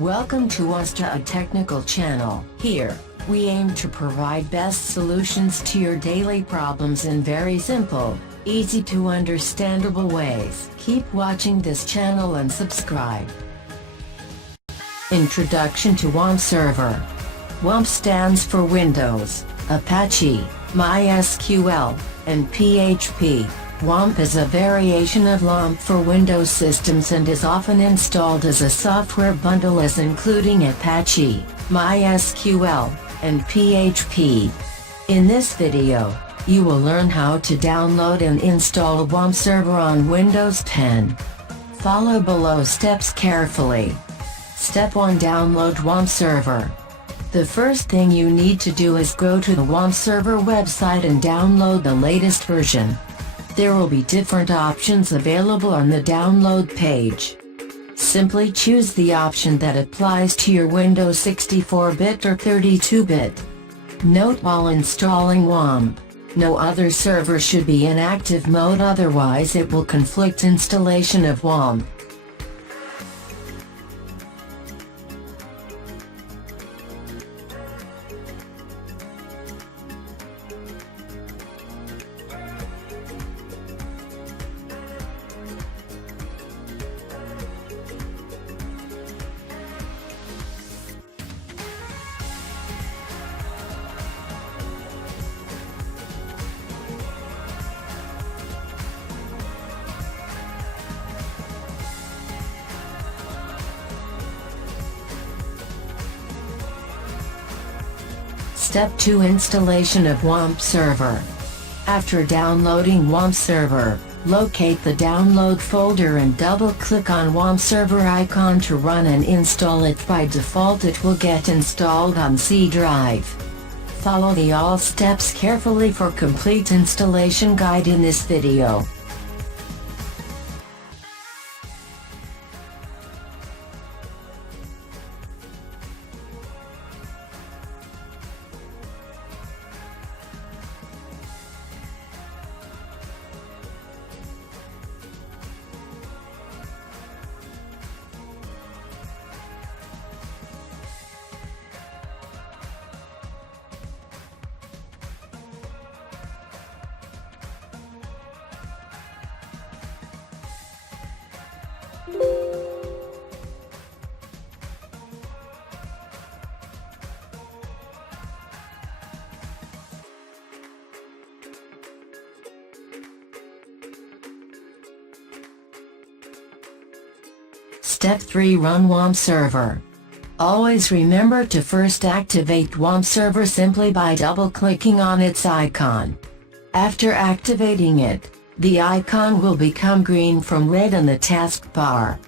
Welcome to a technical channel. Here, we aim to provide best solutions to your daily problems in very simple, easy to understandable ways. Keep watching this channel and subscribe. Introduction to Wamp Server. Wamp stands for Windows, Apache, MySQL, and PHP. Wamp is a variation of LAMP for Windows systems and is often installed as a software bundle as including Apache, MySQL, and PHP. In this video, you will learn how to download and install Wamp Server on Windows 10. Follow below steps carefully. Step 1. Download Wamp Server. The first thing you need to do is go to the Wamp Server website and download the latest version. There will be different options available on the download page. Simply choose the option that applies to your Windows 64-bit or 32-bit. Note while installing Wamp, no other server should be in active mode, otherwise it will conflict installation of Wamp. Step 2. Installation of Wamp Server. After downloading Wamp Server, locate the download folder and double-click on Wamp Server icon to run and install it. By default it will get installed on C drive. Follow the all steps carefully for complete installation guide in this video. Step 3. Run Wamp Server. Always remember to first activate Wamp Server simply by double-clicking on its icon. After activating it, the icon will become green from red on the taskbar.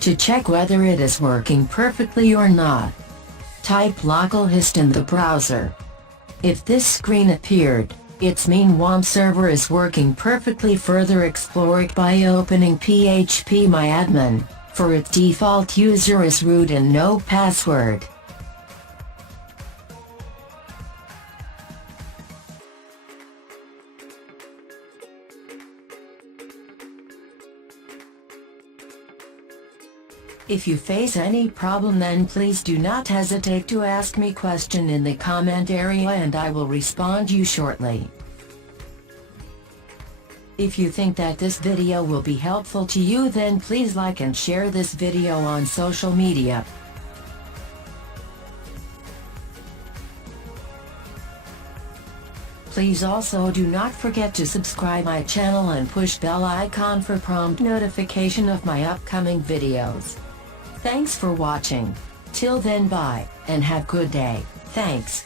To check whether it is working perfectly or not, type localhost in the browser. If this screen appeared, it's mean Wamp Server is working perfectly. Further explore it by opening phpMyAdmin, for its default user is root and no password. If you face any problem, then please do not hesitate to ask me question in the comment area and I will respond you shortly. If you think that this video will be helpful to you, then please like and share this video on social media. Please also do not forget to subscribe my channel and push bell icon for prompt notification of my upcoming videos. Thanks for watching. Till then, bye, and have good day. Thanks.